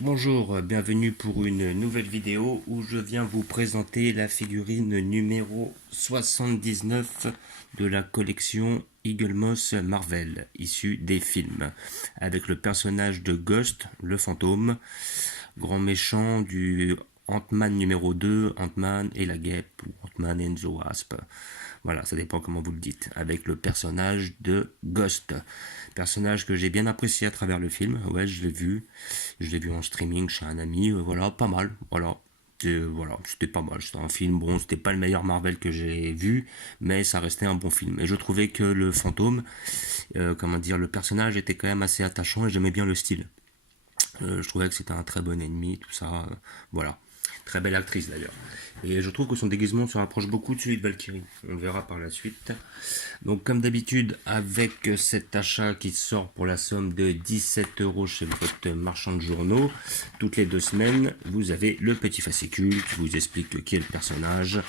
Bonjour, bienvenue pour une nouvelle vidéo où je viens vous présenter la figurine numéro 79 de la collection Eagle Moss Marvel, issue des films, avec le personnage de Ghost, le fantôme, grand méchant du Ant-Man numéro 2, Ant-Man et la guêpe, ou Ant-Man and the Wasp. Voilà, ça dépend comment vous le dites. Avec le personnage de Ghost. Personnage que j'ai bien apprécié à travers le film. Ouais, je l'ai vu. Je l'ai vu en streaming chez un ami. Voilà, pas mal. Voilà, c'était pas mal. C'était un film, bon, c'était pas le meilleur Marvel que j'ai vu, mais ça restait un bon film. Et je trouvais que le fantôme, comment dire, le personnage était quand même assez attachant et j'aimais bien le style. Je trouvais que c'était un très bon ennemi, tout ça. Voilà. Très belle actrice d'ailleurs. Et je trouve que son déguisement se rapproche beaucoup de celui de Valkyrie. On le verra par la suite. Donc comme d'habitude, avec cet achat qui sort pour la somme de 17 € chez votre marchand de journaux, toutes les 2 semaines, vous avez le petit fascicule qui vous explique qui est le personnage,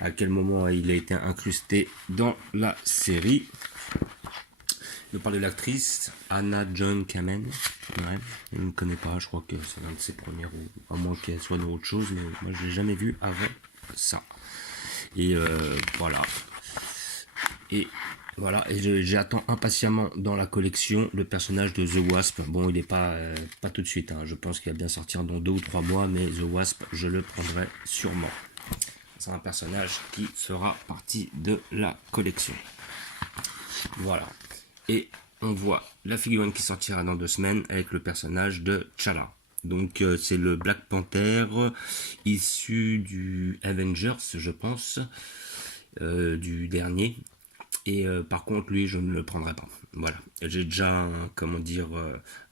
à quel moment il a été incrusté dans la série. Je parle de l'actrice Anna John Kamen. Ouais, je ne connais pas, je crois que c'est l'un de ses premiers rôles. À moins qu'elle soit dans autre chose, mais moi je l'ai jamais vu avant ça. Et voilà. Et voilà, et j'attends impatiemment dans la collection le personnage de The Wasp. Bon, il n'est pas tout de suite, hein. Je pense qu'il va bien sortir dans 2 ou 3 mois, mais The Wasp, je le prendrai sûrement. C'est un personnage qui fera partie de la collection. Voilà. Et on voit la figurine qui sortira dans 2 semaines avec le personnage de T'Challa. Donc c'est le Black Panther issu du Avengers, je pense, du dernier. Et par contre, lui, je ne le prendrai pas. Voilà. J'ai déjà comment dire,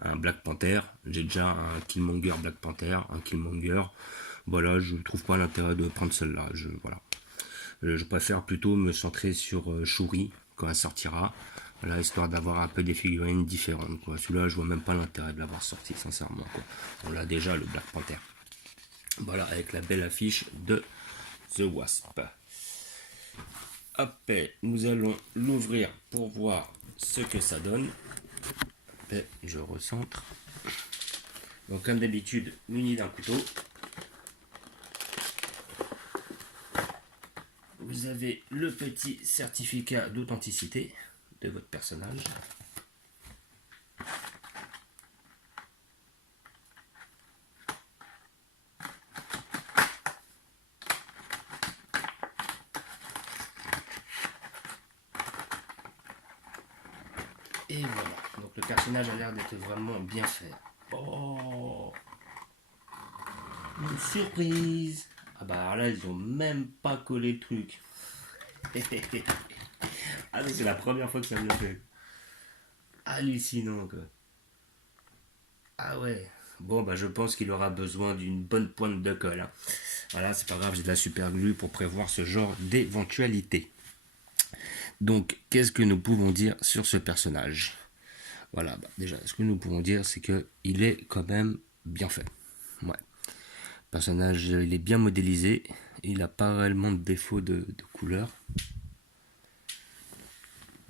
un Black Panther. J'ai déjà un Killmonger Black Panther, un Killmonger. Voilà, je trouve pas l'intérêt de prendre celle-là. Voilà. Je préfère plutôt me centrer sur Shuri quand elle sortira. Voilà, histoire d'avoir un peu des figurines différentes. Celui-là, je vois même pas l'intérêt de l'avoir sorti, sincèrement. On l'a déjà, le Black Panther. Voilà, avec la belle affiche de The Wasp. Hop, nous allons l'ouvrir pour voir ce que ça donne. Et je recentre. Donc comme d'habitude, muni d'un couteau. Vous avez le petit certificat d'authenticité de votre personnage. Et voilà. Donc le personnage a l'air d'être vraiment bien fait. Oh, une surprise. Ah bah là, ils ont même pas collé le truc. Ah mais c'est la première fois que ça me le fait. Hallucinant quoi. Ah ouais. Bon bah je pense qu'il aura besoin d'une bonne pointe de colle, hein. Voilà, c'est pas grave, j'ai de la super glue pour prévoir ce genre d'éventualité. Donc, qu'est-ce que nous pouvons dire sur ce personnage? Voilà, bah, déjà, ce que nous pouvons dire, c'est que il est quand même bien fait. Ouais. Le personnage, il est bien modélisé. Il n'a pas réellement de défaut de couleur.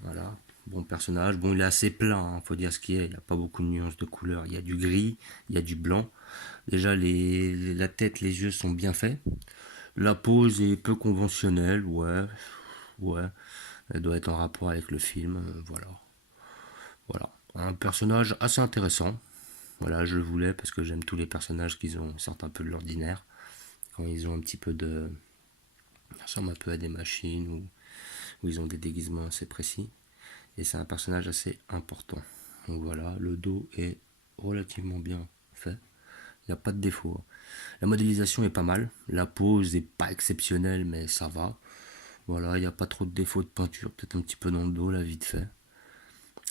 Voilà. Bon personnage. Bon, il est assez plat, hein, faut dire ce qu'il est. Il n'y a pas beaucoup de nuances de couleur. Il y a du gris, il y a du blanc. Déjà, la tête, les yeux sont bien faits. La pose est peu conventionnelle, ouais. Ouais. Elle doit être en rapport avec le film. Voilà. Voilà. Un personnage assez intéressant. Voilà, je le voulais parce que j'aime tous les personnages qui sortent un peu de l'ordinaire. Quand ils ont un petit peu de. Ça ressemble un peu à des machines où ils ont des déguisements assez précis. Et c'est un personnage assez important. Donc voilà, le dos est relativement bien fait. Il n'y a pas de défaut. La modélisation est pas mal. La pose est pas exceptionnelle, mais ça va. Voilà, il n'y a pas trop de défauts de peinture. Peut-être un petit peu dans le dos, là, vite fait.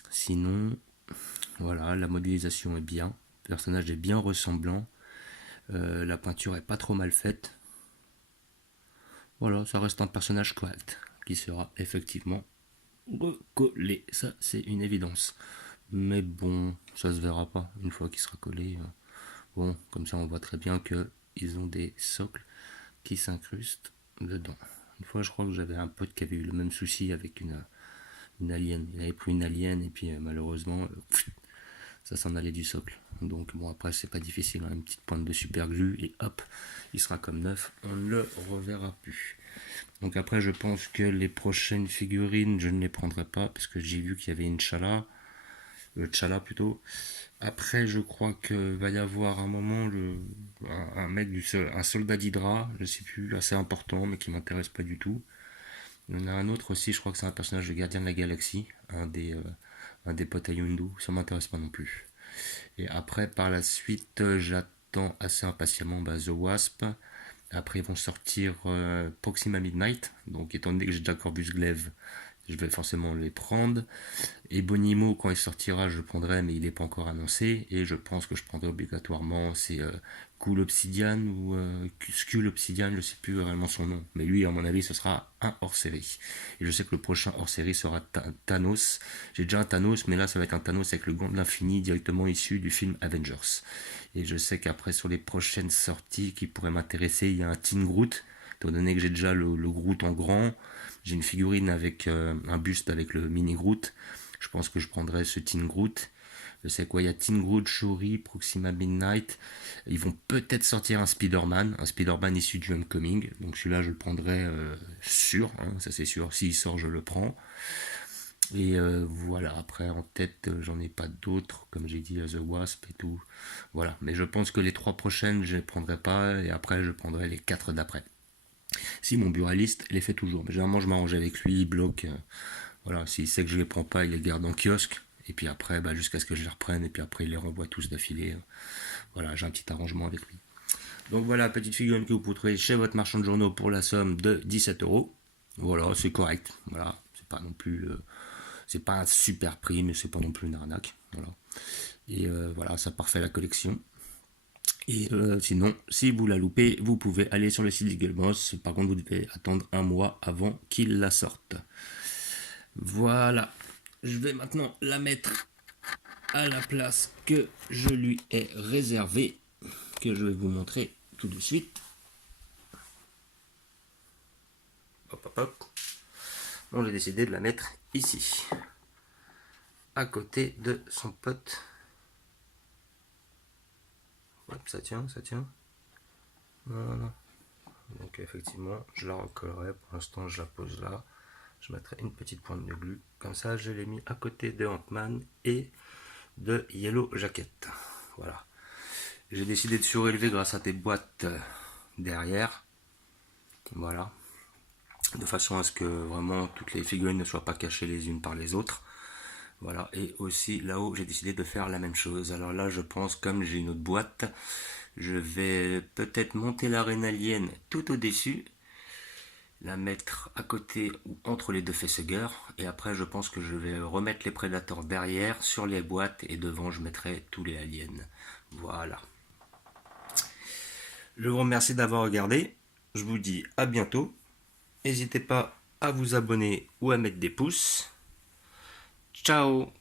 Sinon, voilà, la modélisation est bien. Le personnage est bien ressemblant. La peinture est pas trop mal faite. Voilà, ça reste un personnage correct qui sera effectivement recollé. Ça, c'est une évidence. Mais bon, ça se verra pas une fois qu'il sera collé. Bon, comme ça, on voit très bien que ils ont des socles qui s'incrustent dedans. Une fois, je crois que j'avais un pote qui avait eu le même souci avec une alien. Il avait pris une alien et puis malheureusement, ça s'en allait du socle. Donc bon, après c'est pas difficile, hein, une petite pointe de super glue et hop, il sera comme neuf, on ne le reverra plus. Donc après je pense que les prochaines figurines je ne les prendrai pas parce que j'ai vu qu'il y avait une T'Challa plutôt. Après je crois que va y avoir un moment un mec un soldat d'Hydra, je sais plus, assez important mais qui m'intéresse pas du tout. Il y en a un autre aussi, je crois que c'est un personnage de Gardien de la Galaxie, un des potes à Yondu, ça m'intéresse pas non plus. Et après, par la suite, j'attends assez impatiemment The Wasp. Après, ils vont sortir Proxima Midnight. Donc, étant donné que j'ai déjà Corvus Glaive, je vais forcément les prendre. Et Bonimo, quand il sortira, je le prendrai, mais il n'est pas encore annoncé. Et je pense que je prendrai obligatoirement, c'est Cool Obsidian ou Skull Obsidian, je ne sais plus réellement son nom. Mais lui, à mon avis, ce sera un hors-série. Et je sais que le prochain hors-série sera Thanos. J'ai déjà un Thanos, mais là, ça va être un Thanos avec le gant de l'infini directement issu du film Avengers. Et je sais qu'après, sur les prochaines sorties qui pourraient m'intéresser, il y a un Teen Groot. Étant donné que j'ai déjà le Groot en grand, j'ai une figurine avec un buste avec le mini Groot. Je pense que je prendrai ce Teen Groot. Je sais quoi, il y a Teen Groot, Shuri, Proxima Midnight. Ils vont peut-être sortir un Spider-Man issu du Homecoming. Donc celui-là, je le prendrai sûr, hein, ça c'est sûr. S'il sort, je le prends. Et voilà, après en tête, j'en ai pas d'autres, comme j'ai dit, The Wasp et tout. Voilà, mais je pense que les 3 prochaines, je les prendrai pas. Et après, je prendrai les 4 d'après. Si mon buraliste les fait toujours, mais généralement je m'arrange avec lui, il bloque. Voilà, s'il sait que je les prends pas, il les garde en kiosque. Et puis après, jusqu'à ce que je les reprenne, et puis après il les renvoie tous d'affilée. Voilà, j'ai un petit arrangement avec lui. Donc voilà, petite figurine que vous pouvez trouver chez votre marchand de journaux pour la somme de 17 €. Voilà, c'est correct. Voilà, c'est pas non plus, c'est pas un super prix, mais c'est pas non plus une arnaque. Voilà. Et voilà, ça parfait la collection. Et sinon, si vous la loupez, vous pouvez aller sur le site d'Eagle Moss. Par contre, vous devez attendre un mois avant qu'il la sorte. Voilà. Je vais maintenant la mettre à la place que je lui ai réservée, que je vais vous montrer tout de suite. Hop, hop, hop. Donc j'ai décidé de la mettre ici, à côté de son pote. Hop, ça tient, ça tient. Voilà. Donc effectivement, je la recollerai. Pour l'instant, je la pose là. Je mettrai une petite pointe de glue. Comme ça, je l'ai mis à côté de Ant-Man et de Yellow Jacket. Voilà. J'ai décidé de surélever grâce à des boîtes derrière. Voilà. De façon à ce que vraiment toutes les figurines ne soient pas cachées les unes par les autres. Voilà. Et aussi là-haut, j'ai décidé de faire la même chose. Alors là, je pense, comme j'ai une autre boîte, je vais peut-être monter l'arène alien tout au-dessus, la mettre à côté ou entre les deux facehuggers, et après je pense que je vais remettre les prédateurs derrière sur les boîtes, et devant je mettrai tous les aliens. Voilà. Je vous remercie d'avoir regardé, je vous dis à bientôt, n'hésitez pas à vous abonner ou à mettre des pouces. Ciao.